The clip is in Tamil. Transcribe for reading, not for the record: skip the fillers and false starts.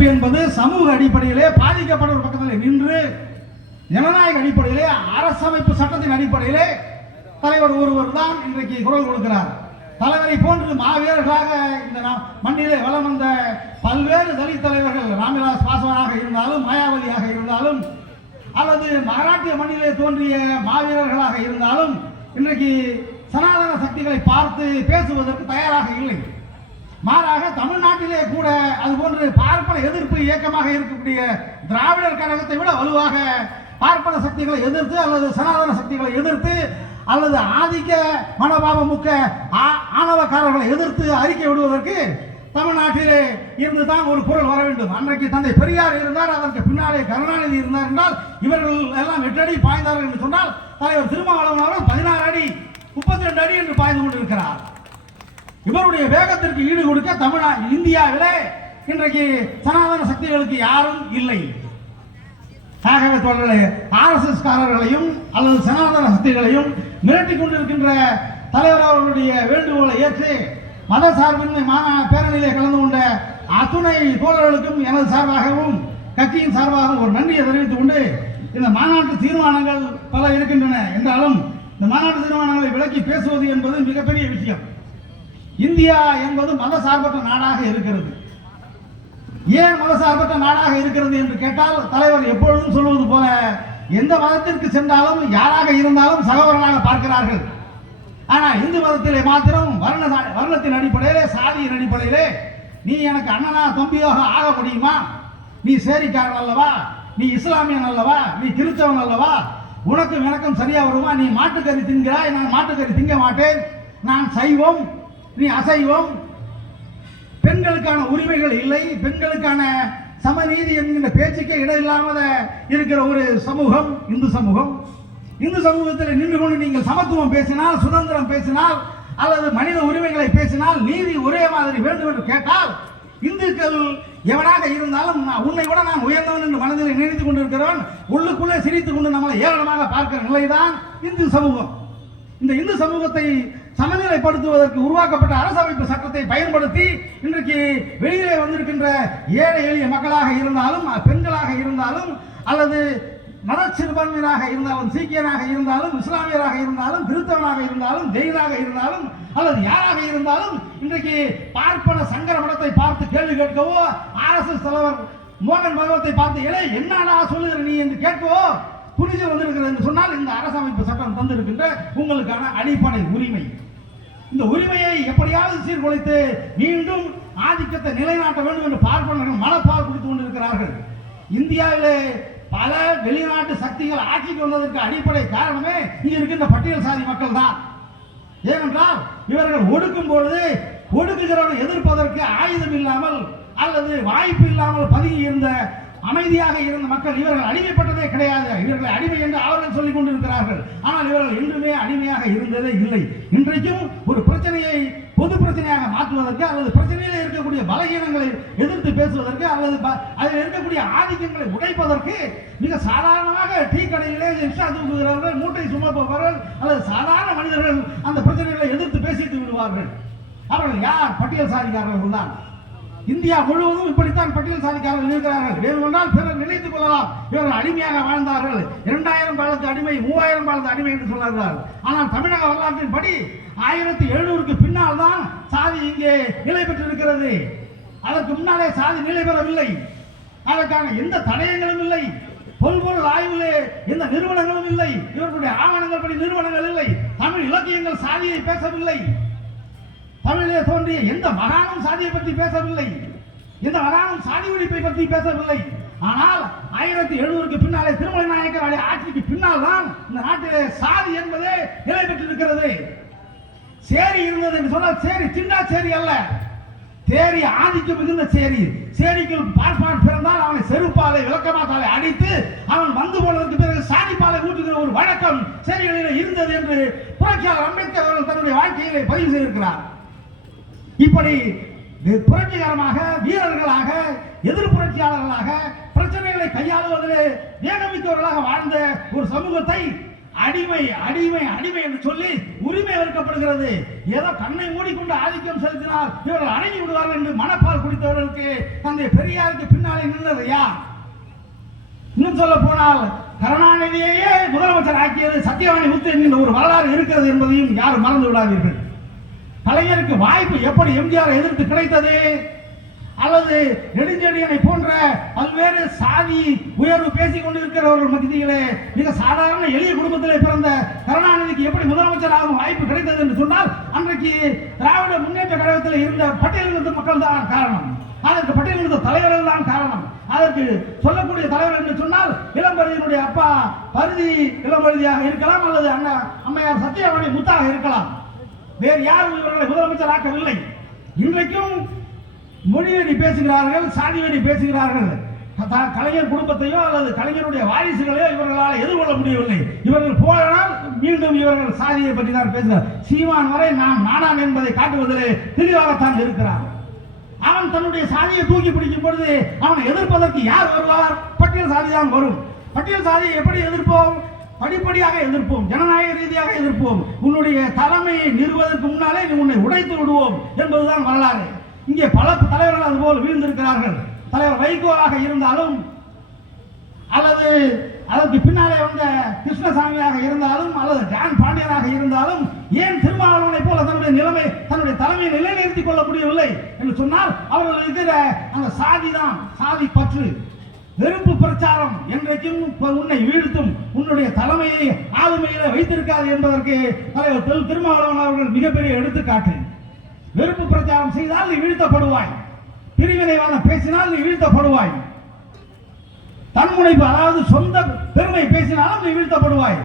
எதிர்ப்பு என்பது சமூக அடிப்படையிலே பாதிக்கப்பட்ட ஒரு பக்கத்தில் நின்று ஜனநாயக அடிப்படையிலே அரசமைப்பு சட்டத்தின் அடிப்படையிலே தலைவர் ஒருவர் தான் இன்றைக்கு குரல் கொடுக்கிறார். தலைவரை போன்று மாவீரர்களாக இந்த மண்ணிலே வலம் வந்த பல்வேறு தலித் தலைவர்கள் ராம்விலாஸ் பாஸ்வானாக இருந்தாலும் மாயாவதியாக இருந்தாலும் அல்லது மராட்டிய மண்ணிலே தோன்றிய மாவீரர்களாக இருந்தாலும் இன்றைக்கு சனாதன சக்திகளை பார்த்து பேசுவதற்கு தயாராக இல்லை. மாறாக தமிழ்நாட்டிலே கூட அதுபோன்று பார்ப்பன எதிர்ப்பு இயக்கமாக இருக்கக்கூடிய திராவிடர் கழகத்தை விட வலுவாக பார்ப்பன சக்திகளை எதிர்த்து அல்லது சனாதன சக்திகளை எதிர்த்து அல்லது ஆதிக்க மனோபாவமுக்க ஆணவக்காரர்களை எதிர்த்து அறிக்கை விடுவதற்கு தமிழ்நாட்டிலே இருந்து தான் ஒரு குரல் வர வேண்டும். அன்றைக்கு தந்தை பெரியார் இருந்தார், அதற்கு பின்னாலே கருணாநிதி இருந்தார் என்றால் இவர்கள் எல்லாம் 8 அடி பாய்ந்தார்கள் என்று சொன்னால் தலைவர் திருமாவளவன் அவர்கள் 16 அடி 32 அடி என்று பாய்ந்து கொண்டிருக்கிறார். இவருடைய வேகத்திற்கு ஈடு கொடுக்க இந்தியாவிலே இன்றைக்கு சனாதன சக்திகளுக்கு யாரும் இல்லை. ஆகவே தொடர்களே, ஆர்எஸ்எஸ் காரர்களையும் அல்லது சனாதன சக்திகளையும் மிரட்டிக் கொண்டிருக்கின்ற தலைவர் அவர்களுடைய வேண்டுகோளை ஏற்று மத சார்பின்மை பேரணியிலே கலந்து கொண்ட அத்துணை தோழர்களுக்கும் எனது சார்பாகவும் கட்சியின் சார்பாகவும் ஒரு நன்றியை தெரிவித்துக் கொண்டு, இந்த மாநாட்டு தீர்மானங்கள் பல இருக்கின்றன என்றாலும் இந்த மாநாட்டு தீர்மானங்களை விளக்கி பேசுவது என்பது மிகப்பெரிய விஷயம். இந்தியா என்பது மத சார்பற்ற நாடாக இருக்கிறது. ஏன் மத சார்பற்ற நாடாக இருக்கிறது என்று கேட்டால், தலைவர் எப்பொழுதும் சொல்வது போல எந்த மதத்திற்கு சென்றாலும் யாராக இருந்தாலும் சகோதரனாக பார்க்கிறார்கள். ஆனால் இந்து மதத்திலே மாத்திரம் வர்ணத்தின் அடிப்படையிலே, சாதியின் அடிப்படையிலே நீ எனக்கு அண்ணனா தம்பியாக ஆக முடியுமா, நீ சேரிக்காரன் அல்லவா, நீ இஸ்லாமியன் அல்லவா, நீ கிறிஸ்தவன் அல்லவா, உனக்கும் எனக்கும் சரியா வருமா, நீ மாட்டுக்கறி தின்கிறாய், நான் மாட்டுக்கறி திங்க மாட்டேன், நான் சைவம் நீ அசைவம், பெண்களுக்கான உரிமைகள் இல்லை, பெண்களுக்கான சமநீதி என்கின்ற பேச்சுக்கே இடையில்லாம இருக்கிற ஒரு சமூகம் இந்து சமூகம். இந்து சமூகத்தில் நின்று கொண்டு நீங்கள் சமத்துவம் பேசினால், சுதந்திரம் பேசினால் அல்லது மனித உரிமைகளை பேசினால், நீதி ஒரே மாதிரி வேண்டும் என்று கேட்டால், இந்துக்கள் எவனாக இருந்தாலும் உன்னை விட நான் உயர்ந்தவன் என்று மனதில் நினைத்துக் கொண்டிருக்கிறவன் உள்ளுக்குள்ளே சிரித்துக் கொண்டு நம்மளை ஏளனமாக பார்க்கிற நிலைதான் இந்து சமூகம். இந்த இந்து சமூகத்தை சமநிலைப்படுத்துவதற்கு உருவாக்கப்பட்ட அரசமைப்பு சட்டத்தை பயன்படுத்தி இன்றைக்கு வெளியிலே வந்திருக்கின்ற ஏழை எளிய மக்களாக இருந்தாலும், பெண்களாக இருந்தாலும் அல்லது மத சிறுபான்மையினராக இருந்தாலும், சீக்கியனாக இருந்தாலும், இஸ்லாமியராக இருந்தாலும், கிறிஸ்தவனாக இருந்தாலும், ஜெயினாக இருந்தாலும் அல்லது யாராக இருந்தாலும் இன்றைக்கு பார்ப்பன சங்கர மடத்தை பார்த்து கேள்வி கேட்கவோ, ஆர்எஸ்எஸ் தலைவர் மோகன் பகவத்தை பார்த்து என்னடா சொல்லுகிற நீ என்று கேட்கவோ துணிச்சல் வந்திருக்கிறது என்று சொன்னால், இந்த அரசமைப்பு சட்டம் தந்திருக்கின்ற உங்களுக்கான அடிப்படை உரிமை. இந்த உரிமையை எப்படியாவது சீர்குலைத்து மீண்டும் ஆதிக்கத்தை நிலைநாட்ட வேண்டும் என்று பார்ப்பனர்கள் மனப்பால் கொடுத்துக் கொண்டிருக்கிறார்கள். இந்தியாவிலே பல வெளிநாட்டு சக்திகள் ஆட்சிக்கு வந்ததற்கு அடிப்படை காரணமே இங்கு இருக்கின்ற பட்டியல் சாதி மக்கள் தான். ஏனென்றால் இவர்கள் ஒடுக்கும் பொழுது ஒடுக்குகிறவனை எதிர்ப்பதற்கு ஆயுதம் இல்லாமல் அல்லது வாய்ப்பு இல்லாமல் பதுங்கி இருந்த அமைதியாக இருந்த மக்கள் இவர்கள் அடிமைப்பட்டதே கிடையாது. இவர்களை அடிமை என்று அவர்கள் சொல்லிக் கொண்டிருக்கிறார்கள். ஆனால் இவர்கள் என்றுமே அடிமையாக இருந்ததே இல்லை. இன்றைக்கும் ஒரு பிரச்சனையை பொது பிரச்சனையாக மாற்றுவதற்கு அல்லது பிரச்சனையில் இருக்கக்கூடிய பலகீனங்களை எதிர்த்து பேசுவதற்கு அல்லது அதில் இருக்கக்கூடிய ஆதிக்கங்களை உடைப்பதற்கு மிக சாதாரணமாக டீ கடையிலே ரிக்ஷா தூக்குகிறவர்கள், மூட்டை சுமப்பவர்கள் அல்லது சாதாரண மனிதர்கள் அந்த பிரச்சனைகளை எதிர்த்து பேசிட்டு விடுவார்கள். அவர்கள் யார்? பட்டியல் சாதிக்காரர்கள் தான். இந்தியா முழுவதும் இப்படித்தான் பட்டியல் சாதிக்காரர்கள் இருக்கிறார்கள். வேண்டுமென்றால் பிறர் நினைத்துக் கொள்ளலாம், இவர்கள் அடிமையாக வாழ்ந்தார்கள், 2000 காலத்து அடிமை, 3000 காலத்து அடிமை என்று சொல்கிறார்கள். ஆனால் தமிழக வரலாற்றின் படி 1700க்கு பின்னால் தான் சாதி இங்கே நிலை பெற்றிருக்கிறது. அதற்கு முன்னாலே சாதி நிலை பெறவில்லை. அதற்கான எந்த தடயங்களும் இல்லை. பொருள் ஆய்விலே எந்த நிறுவனங்களும் இல்லை. இவர்களுடைய ஆவணங்கள் படி நிறுவனங்கள் இல்லை. தமிழ் இலக்கியங்கள் சாதியை பேசவில்லை. தமிழிலே தோன்றிய எந்த மகானும் சாதியை பற்றி பேசவில்லை. எந்த மகானும் சாதி ஒழிப்பை பற்றி பேசவில்லை. ஆனால் 1700க்கு பின்னாலே திருமலை நாயக்கர் ஆட்சிக்கு பின்னால் தான் இந்த நாட்டிலே சாதி என்பதே நிலை பெற்றிருக்கிறது. சேரி இருந்தது என்று சொன்னால் சேரி சின்ன சேரி அல்ல, சேரி ஆதிக்கம் மிகுந்த சேரி. சேரிக்குள் பார்ப்பான் பிறந்தால் அவனை செருப்பாலை விளக்கமாத்தாலை அடித்து அவன் வந்து போனதற்கு பிறகு சாதிப்பாலை ஊட்டுகிற ஒரு வழக்கம் சேரிகளிலே இருந்தது என்று புரட்சியாளர் அம்பேத்கர் அவர்கள் தன்னுடைய வாழ்க்கையிலே பதிவு செய்திருக்கிறார். இப்படி புரட்சிகரமாக வீரர்களாக எதிர் புரட்சியாளர்களாக பிரச்சனைகளை கையாளுவதிலே வேகமிக்கவர்களாக வாழ்ந்த ஒரு சமூகத்தை அடிமை அடிமை அடிமை என்று சொல்லி உரிமை ஏற்கப்படுகிறது. ஏதோ கண்ணை மூடிக்கொண்டு ஆதிக்கம் செலுத்தினால் இவர்கள் அடங்கி விடுவார்கள் என்று மனப்பால் குடித்தவர்களுக்கு தந்தை பெரியாருக்கு பின்னாலே நின்றது யார்? இன்னும் சொல்ல போனால் கருணாநிதியையே முதலமைச்சர் ஆக்கியது சத்தியவாணி முத்து என்கின்ற ஒரு வரலாறு இருக்கிறது என்பதையும் யாரும் மறந்து விடாதீர்கள். கலைஞருக்கு வாய்ப்பு எப்படி எம்ஜிஆர் எதிர்த்து கிடைத்தது? அல்லது நெடுஞ்செழியனை போன்ற பல்வேறு சாதி உயர்வு பேசிக் கொண்டிருக்கிறவர்கள் மத்தியிலே மிக சாதாரண எளிய குடும்பத்திலே பிறந்த கருணாநிதிக்கு எப்படி முதலமைச்சராகும் வாய்ப்பு கிடைத்தது என்று சொன்னால் அன்றைக்கு திராவிட முன்னேற்ற கழகத்தில் இருந்த பட்டியலினத்து மக்கள் தான் காரணம். அதற்கு பட்டியலினத்து தலைவர்கள் தான் காரணம். அதற்கு சொல்லக்கூடிய தலைவர் என்று சொன்னால் இளம்பருதியினுடைய அப்பா பருதி இளம்பருதியாக இருக்கலாம், அல்லது அம்மையார் சத்தியவாணி முத்தாக இருக்கலாம். வேறு யாரும் இவர்களை முதலமைச்சராக்கவில்லை. இன்றைக்கும் மொழிவெறி பேசுகிறார்கள், சாதி வெறி பேசுகிறார்கள். கலைஞர் குடும்பத்தையோ அல்லது கலைஞருடைய வாரிசுகளையோ இவர்களால் எதிர்கொள்ள முடியவில்லை. இவர்கள் போனால் மீண்டும் இவர்கள் சாதியை பற்றி தான் பேசுகிறார். சீமான் வரை நாம் நாடான் என்பதை காட்டுவதிலே தெளிவாகத்தான் இருக்கிறார். அவன் தன்னுடைய சாதியை தூக்கி பிடிக்கும் பொழுது அவனை எதிர்ப்பதற்கு யார் வருவார்? பட்டியல் சாதி தான் வரும். பட்டியல் சாதியை எப்படி எதிர்ப்போம்? படிப்படியாக எதிர்ப்போம், ஜனநாயக ரீதியாக எதிர்ப்போம். உன்னுடைய தலைமையை நிறுவதற்கு முன்னாலே உன்னை உடைத்து விடுவோம் என்பதுதான் வரலாறு. இங்கே பல தலைவர்கள் அதுபோல் வீழ்ந்திருக்கிறார்கள். தலைவர் வைகோவாக இருந்தாலும் அல்லது அதற்கு பின்னாலே வந்த கிருஷ்ணசாமியாக இருந்தாலும் அல்லது ஜான் பாண்டியனாக இருந்தாலும் ஏன் திருமாவளவனை போல தன்னுடைய தலைமையை நிலைநிறுத்திக் கொள்ள முடியவில்லை என்று சொன்னால் அவர்கள் இருக்கிற அந்த சாதி தான், சாதி பற்று, வெறுப்பு பிரச்சாரம் என்றைக்கும் உன்னை வீழ்த்தும், உன்னுடைய தலைமையை ஆளுமையில வைத்திருக்காது என்பதற்கு தலைவர் திருமாவளவன் அவர்கள் மிகப்பெரிய எடுத்துக்காட்டு. வெறுப்பு பிரச்சாரம் செய்தால் நீ வீழ்த்தப்படுவாய், பிரிவினைவாதம் பேசினால் நீ வீழ்த்தப்படுவாய், தன்முனைப்பு அதாவது சொந்த பெருமை பேசினாலும் நீ வீழ்த்தப்படுவாய்.